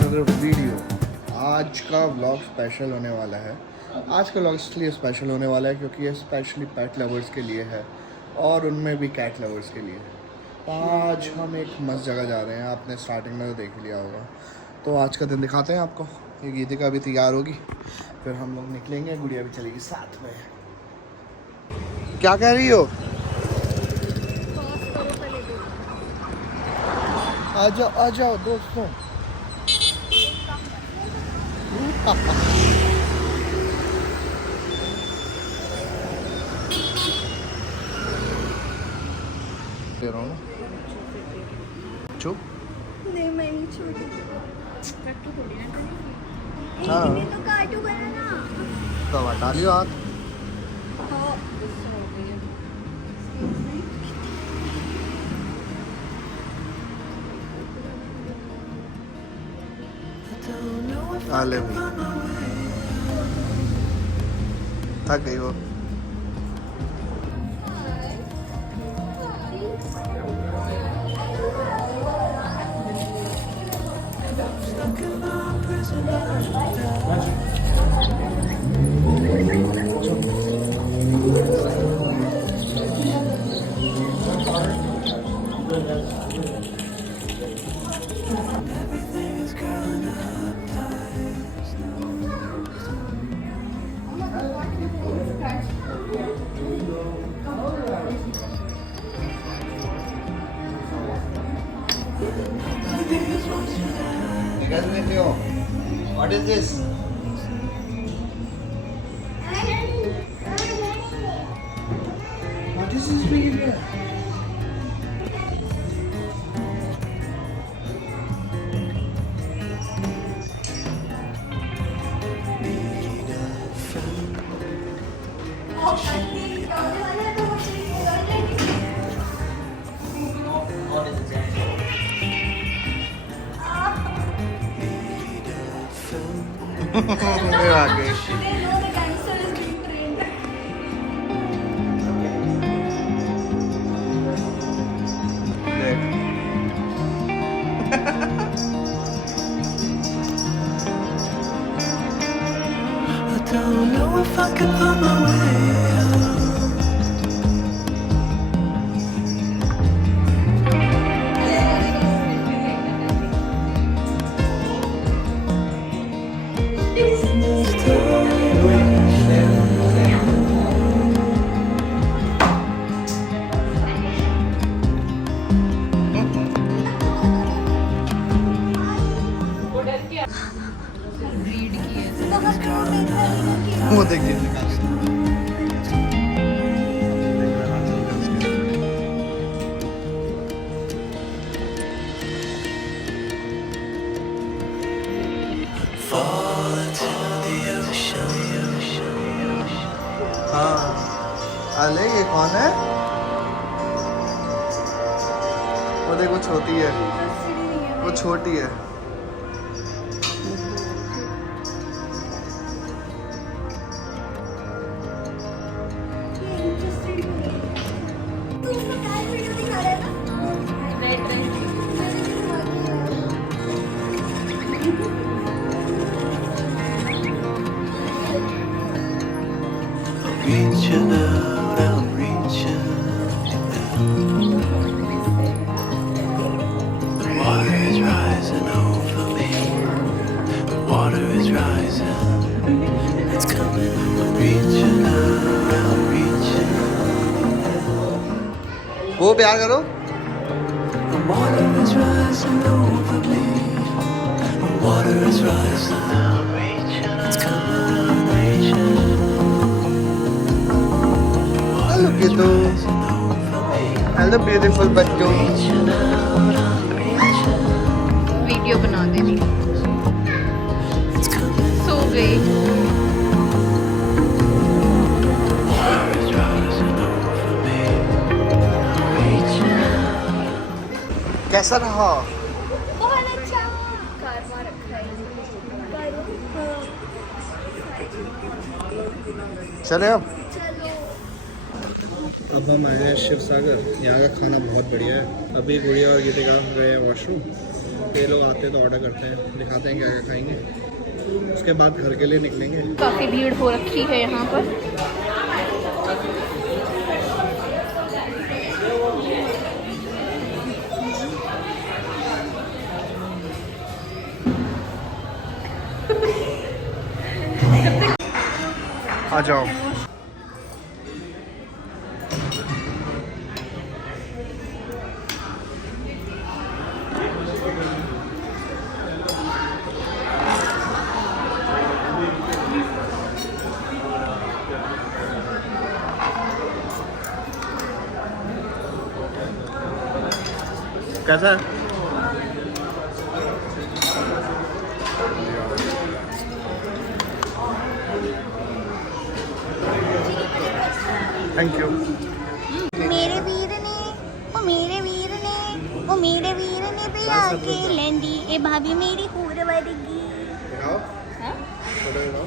Another video. आज का vlog special होने वाला है। आज का व्लॉग इसलिए स्पेशल होने वाला है क्योंकि ये स्पेशली पेट लवर्स के लिए है और उनमें भी कैट लवर्स के लिए। तो आज हम एक मस्त जगह जा रहे हैं, आपने स्टार्टिंग में तो देख लिया होगा। तो आज का दिन दिखाते हैं आपको। ये गीतिका भी तैयार होगी, फिर हम लोग निकलेंगे, गुड़िया भी चलेगी साथ में। क्या कह रही हो? आ जाओ दोस्तों। दे रहा हूँ ना, चुप। नहीं मैं नहीं छोड़ी। हाँ तो काटूंगा ना। तो हटा लियो हाथ। आले भाई थक गई वो। What is this? What is this behavior? आ गई। I don't know if I can find my way out. वो देखिए निकाल के। Fall into the ocean. हाँ अले ये कौन है? वो देखो छोटी है, वो छोटी है। Reaching out, I'm reaching. The water is rising over me. The water is rising. It's coming. I'm reaching out, I'm reaching. वो प्यार करो। The water is rising over me. The water is rising. I'm reaching. It's coming. I'm reaching. Look at those. Hello beautiful बच्चों। Video बना दे रही। सो गई। कैसा रहा? बहुत अच्छा। कार रखा है। चले अब। चलो। अब हम आए हैं शिव सागर। यहाँ का खाना बहुत बढ़िया है। अभी गुड़िया और गीतिका गए वॉशरूम ये लोग आते हैं तो ऑर्डर करते हैं, दिखाते हैं क्या क्या खाएंगे, उसके बाद घर के लिए निकलेंगे। काफ़ी भीड़ हो रखी है यहाँ पर। आ जाओ। कैसा है? Thank you. मेरे वीर ने, ओ मेरे वीर ने, ओ मेरे वीर ने भी आके लेंदी ए भाभी मेरी पूरे वर्गी। दिखाओ। हाँ? फोटो दिखाओ।